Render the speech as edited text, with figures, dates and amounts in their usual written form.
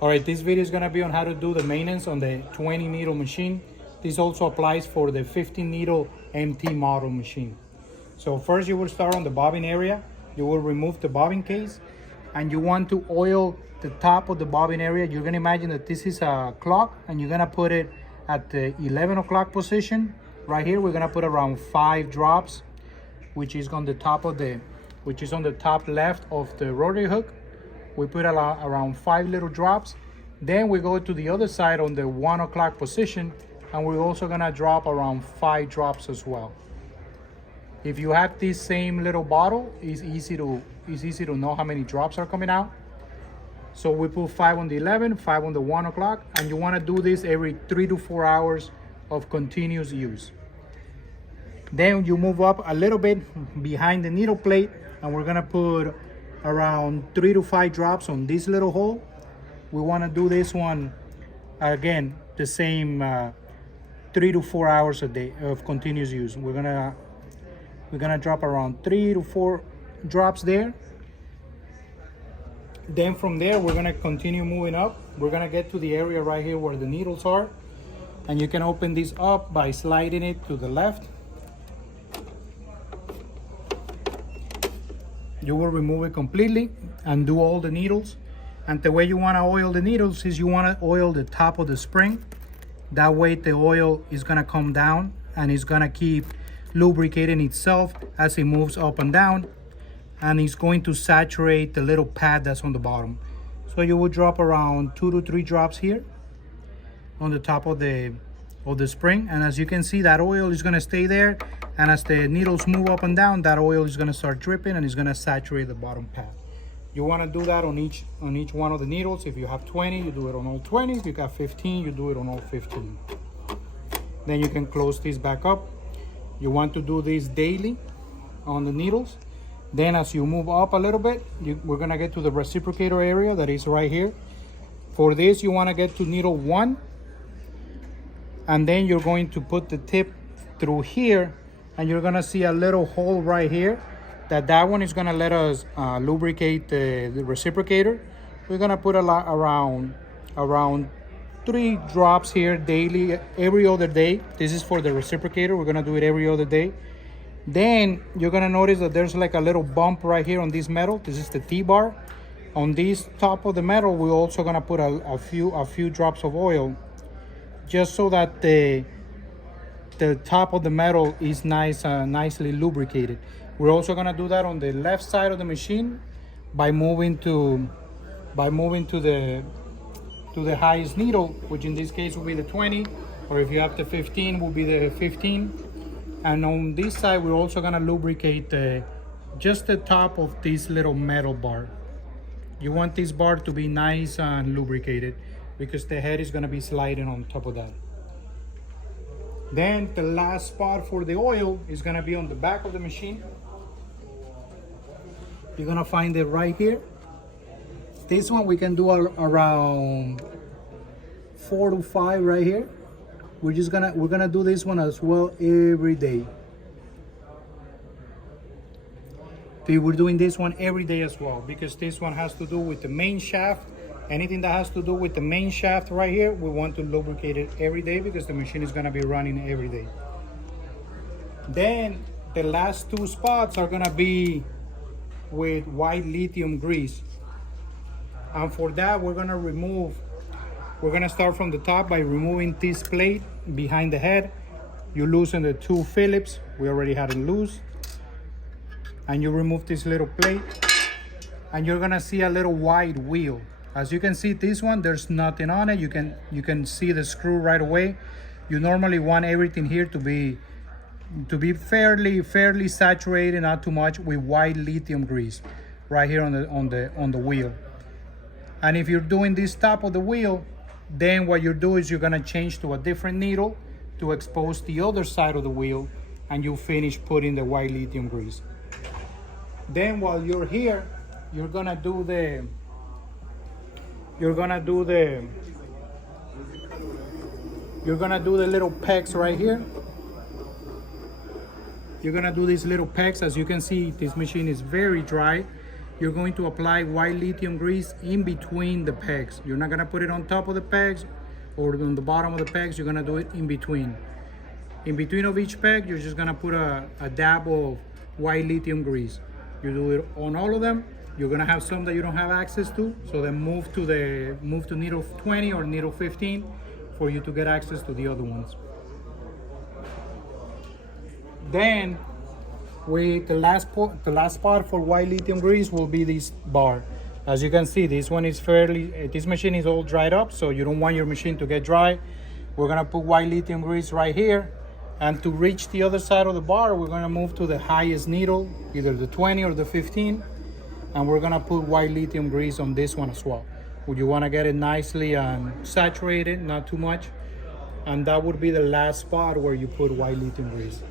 All right, this video is gonna be on how to do the maintenance on the 20 needle machine. This also applies for the 15 needle MT model machine. So first you will start on the bobbin area. You will remove the bobbin case and you want to oil the top of the bobbin area. You're gonna imagine that this is a clock and you're gonna put it at the 11 o'clock position. Right here, we're gonna put around 5 drops, which is on the top left of the rotary hook. We put around 5 little drops. Then we go to the other side on the 1 o'clock position, and we're also gonna drop around 5 drops as well. If you have this same little bottle, it's easy to know how many drops are coming out. So we put 5 on the 11, 5 on the 1 o'clock, and you wanna do this every 3 to 4 hours of continuous use. Then you move up a little bit behind the needle plate, and we're gonna put around 3 to 5 drops on this little hole. We wanna do this one, again, the same 3 to 4 hours a day of continuous use. We're gonna drop around 3 to 4 drops there. Then from there, we're gonna continue moving up. We're gonna get to the area right here where the needles are. And you can open this up by sliding it to the left. You will remove it completely and do all the needles. And the way you wanna oil the needles is you wanna oil the top of the spring. That way the oil is gonna come down and it's gonna keep lubricating itself as it moves up and down. And it's going to saturate the little pad that's on the bottom. So you will drop around 2 to 3 drops here on the top of the spring. And as you can see, that oil is gonna stay there. And as the needles move up and down, that oil is gonna start dripping and it's gonna saturate the bottom pad. You wanna do that on each one of the needles. If you have 20, you do it on all 20. If you got 15, you do it on all 15. Then you can close this back up. You want to do this daily on the needles. Then as you move up a little bit, we're gonna get to the reciprocator area that is right here. For this, you wanna get to needle 1. And then you're going to put the tip through here and you're gonna see a little hole right here. That one is gonna let us lubricate the reciprocator. We're gonna put around 3 drops here daily, every other day. This is for the reciprocator. We're gonna do it every other day. Then you're gonna notice that there's like a little bump right here on this metal. This is the T-bar. On this top of the metal, we're also gonna put a few drops of oil, just so that the top of the metal is nicely lubricated. We're also gonna do that on the left side of the machine by moving to the highest needle, which in this case will be the 20, or if you have the 15, will be the 15. And on this side, we're also gonna lubricate just the top of this little metal bar. You want this bar to be nice and lubricated because the head is gonna be sliding on top of that. Then the last spot for the oil is gonna be on the back of the machine. You're gonna find it right here. This one we can do around 4 to 5 right here. We're gonna do this one as well every day. We're doing this one every day as well because this one has to do with the main shaft. Anything that has to do with the main shaft right here, we want to lubricate it every day because the machine is gonna be running every day. Then the last 2 spots are gonna be with white lithium grease. And for that, we're gonna start from the top by removing this plate behind the head. You loosen the 2 Phillips. We already had it loose. And you remove this little plate. And you're gonna see a little white wheel. As you can see, this one, there's nothing on it. You can see the screw right away. You normally want everything here to be fairly saturated, not too much, with white lithium grease right here on the wheel. And if you're doing this top of the wheel, then what you do is you're gonna change to a different needle to expose the other side of the wheel, and you finish putting the white lithium grease. Then while you're here, you're gonna do the little pegs right here. You're gonna do these little pegs. As you can see, this machine is very dry. you're going to apply white lithium grease in between the pegs. You're not gonna put it on top of the pegs or on the bottom of the pegs. You're gonna do it in between. In between of each peg, you're just gonna put a dab of white lithium grease. You do it on all of them. You're gonna have some that you don't have access to, so then move to needle 20 or needle 15 for you to get access to the other ones. Then the last spot for white lithium grease will be this bar. As you can see, this one is this machine is all dried up, so you don't want your machine to get dry. We're gonna put white lithium grease right here, and to reach the other side of the bar, we're gonna move to the highest needle, either the 20 or the 15, and we're gonna put white lithium grease on this one as well. You wanna get it nicely saturated, not too much, and that would be the last spot where you put white lithium grease.